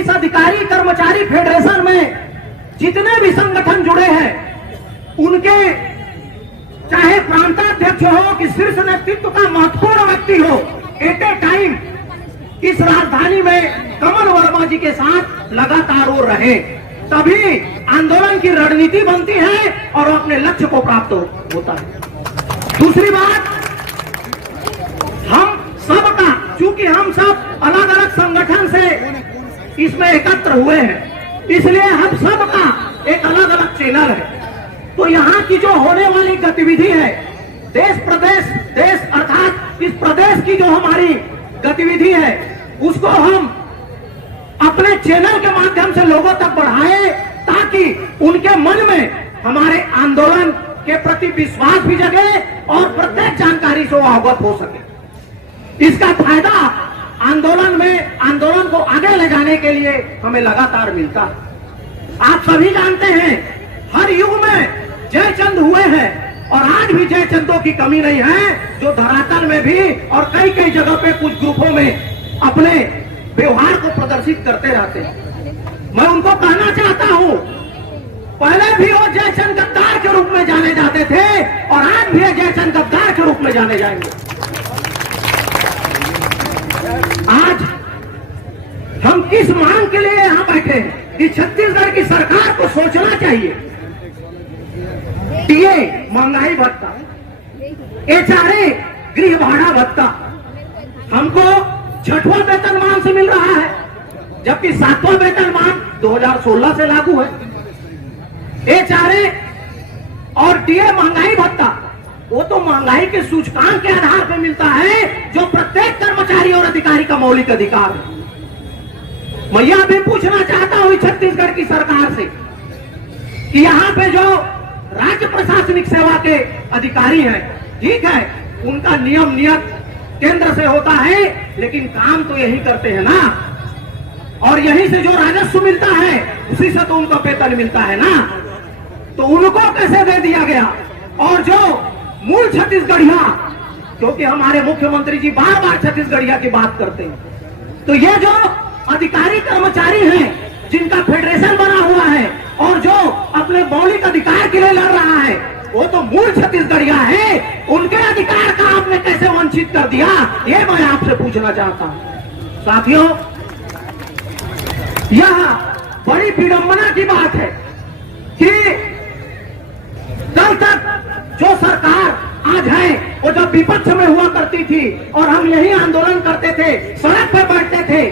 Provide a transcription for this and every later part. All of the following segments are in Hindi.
इस अधिकारी कर्मचारी फेडरेशन में जितने भी संगठन जुड़े हैं, उनके चाहे प्रांताध्यक्ष हो कि शीर्ष नेतृत्व का महत्वपूर्ण व्यक्ति हो, एट ए टाइम इस राजधानी में कमल वर्मा जी के साथ लगातार वो रहे, तभी आंदोलन की रणनीति बनती है और अपने लक्ष्य को प्राप्त होता है। दूसरी बात, हम सबका, चूंकि हम सब अलग अलग संगठन से इसमें एकत्र हुए हैं, इसलिए हम सबका एक अलग अलग चैनल है। तो यहाँ की जो होने वाली गतिविधि है, देश अर्थात इस प्रदेश की जो हमारी गतिविधि है, उसको हम अपने चैनल के माध्यम से लोगों तक बढ़ाएं, ताकि उनके मन में हमारे आंदोलन के प्रति विश्वास भी जगे और प्रत्येक जानकारी से वो अवगत हो सके। इसका फायदा आंदोलन को आगे ले जाने के लिए हमें लगातार मिलता है। आप सभी जानते हैं, हर युग में जयचंद हुए हैं और आज भी जयचंदों की कमी नहीं है, जो धरातल में भी और कई कई जगह पे कुछ ग्रुपों में अपने व्यवहार को प्रदर्शित करते रहते हैं। मैं उनको कहना चाहता हूं, पहले भी वो जयचंद गद्दार के रूप में जाने जाते थे और आज भी जयचंद गद्दार के रूप में जाने जाएंगे। आज हम किस मांग के लिए यहां बैठे हैं कि छत्तीसगढ़ की सरकार को सोचना चाहिए। टीए महंगाई भत्ता, एचआरए गृह भाड़ा भत्ता हमको 6वां वेतनमान से मिल रहा है, जबकि 7वां वेतनमान 2016 से लागू है। एचआरए और टीए महंगाई भत्ता वो तो महंगाई के सूचकांक के आधार पर मिलता है, जो प्रत्येक कर्मचारी और अधिकारी का मौलिक अधिकार है। मैं यह भी पूछना चाहता हूं छत्तीसगढ़ की सरकार से कि यहाँ पे जो राज्य प्रशासनिक सेवा के अधिकारी हैं, ठीक है, उनका नियम नियत केंद्र से होता है, लेकिन काम तो यही करते हैं ना, और यहीं से जो राजस्व मिलता है उसी से तो उनका वेतन मिलता है ना, तो उनको कैसे दे दिया गया। और जो मूल छत्तीसगढ़िया, क्योंकि हमारे मुख्यमंत्री जी बार बार छत्तीसगढ़िया की बात करते हैं, तो ये जो अधिकारी कर्मचारी हैं, जिनका फेडरेशन बना हुआ है और जो अपने मौलिक अधिकार के लिए लड़ रहा है, वो तो मूल छत्तीसगढ़िया है, उनके अधिकार का आपने कैसे वंचित कर दिया, ये मैं आपसे पूछना चाहता हूं। साथियों, यह बड़ी विडंबना की बात है कि कल तक जो सरकार आज है, वो जब विपक्ष में हुआ करती थी और हम यही आंदोलन करते थे, सड़क पर बैठते थे,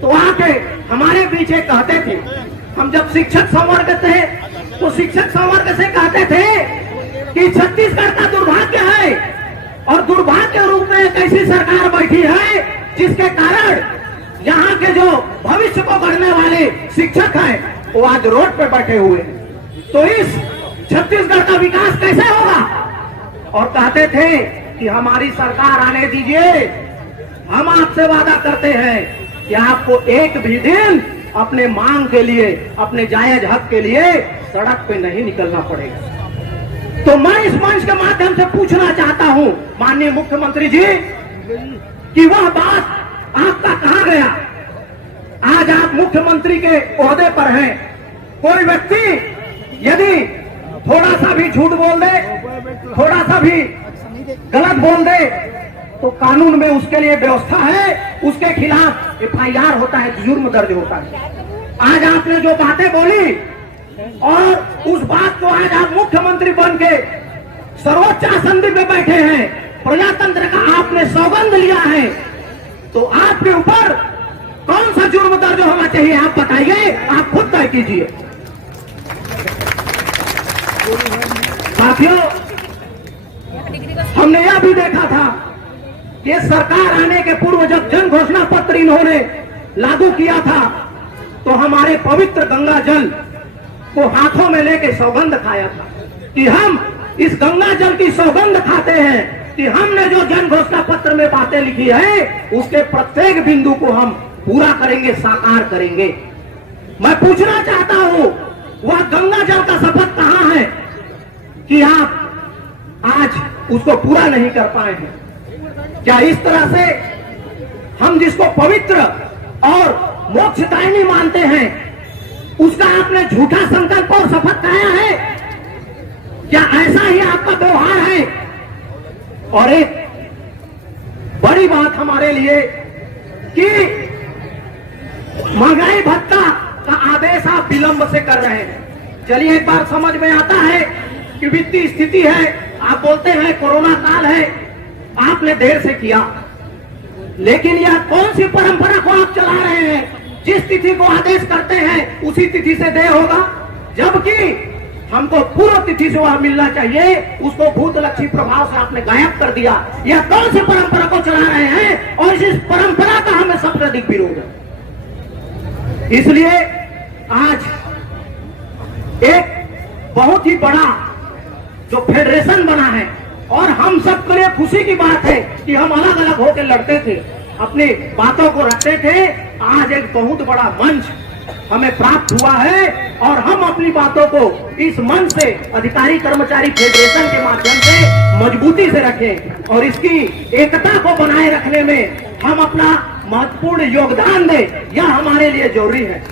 तो आके हमारे पीछे कहते थे, हम जब शिक्षक संवर्ग थे तो शिक्षक संवर्ग से कहते थे कि छत्तीसगढ़ का दुर्भाग्य है और दुर्भाग्य रूप में एक ऐसी सरकार बैठी है जिसके कारण यहाँ के जो भविष्य को गढ़ने वाले शिक्षक हैं वो आज रोड पे बैठे हुए हैं। तो इस छत्तीसगढ़ का विकास कैसे होगा। और कहते थे कि हमारी सरकार आने दीजिए, हम आपसे वादा करते हैं कि आपको एक भी दिन अपने मांग के लिए, अपने जायज हक के लिए सड़क पे नहीं निकलना पड़ेगा। तो मैं इस मंच के माध्यम से पूछना चाहता हूं माननीय मुख्यमंत्री जी कि वह बात आपका कहां गया। आज आप मुख्यमंत्री के ओहदे पर हैं, कोई व्यक्ति यदि थोड़ा सा भी झूठ बोल दे, थोड़ा सा भी गलत बोल दे, तो कानून में उसके लिए व्यवस्था है, उसके खिलाफ एफआईआर होता है, जुर्म दर्ज होता है। आज आपने जो बातें बोली और उस बात को आज आप मुख्यमंत्री बन के सर्वोच्च आसन पे बैठे हैं, प्रजातंत्र का आपने सौगंध लिया है, तो आपके ऊपर कौन सा जुर्म दर्ज होना चाहिए आप बताइए, आप खुद तय कीजिए। साथियों, हमने यह भी देखा था कि सरकार आने के पूर्व जब जन घोषणा पत्र इन्होंने लागू किया था, तो हमारे पवित्र गंगा जल को हाथों में लेके सौगंध खाया था कि हम इस गंगा जल की सौगंध खाते हैं कि हमने जो जन घोषणा पत्र में बातें लिखी है उसके प्रत्येक बिंदु को हम पूरा करेंगे, साकार करेंगे। मैं पूछना चाहता हूं, वह गंगा जल का शपथ कहां है कि आप आज उसको पूरा नहीं कर पाए हैं। क्या इस तरह से हम जिसको पवित्र और मोक्षदायिनी मानते हैं, उसका आपने झूठा संकल्प और शपथ खाया है? क्या ऐसा ही आपका व्यवहार है? और एक बड़ी बात हमारे लिए कि महंगाई भत्ता का आदेश आप विलंब से कर रहे हैं। चलिए एक बार समझ में आता है कि वित्तीय स्थिति है, आप बोलते हैं कोरोना काल है, आपने देर से किया, लेकिन यह कौन सी परंपरा को आप चला रहे हैं? जिस तिथि को आदेश करते हैं उसी तिथि से देय होगा, जबकि हमको पूर्व तिथि से वह मिलना चाहिए, उसको भूतलक्षी प्रभाव से आपने गायब कर दिया। यह कौन सी परंपरा को चला रहे हैं? और इस परंपरा का हमें सबसे अधिक विरोध है। इसलिए आज एक बहुत ही बड़ा जो फेडरेशन बना है, और हम सबके लिए खुशी की बात है कि हम अलग अलग होकर लड़ते थे, अपनी बातों को रखते थे, आज एक बहुत बड़ा मंच हमें प्राप्त हुआ है और हम अपनी बातों को इस मंच से अधिकारी कर्मचारी फेडरेशन के माध्यम से मजबूती से रखें और इसकी एकता को बनाए रखने में हम अपना महत्वपूर्ण योगदान दें, यह हमारे लिए जरूरी है।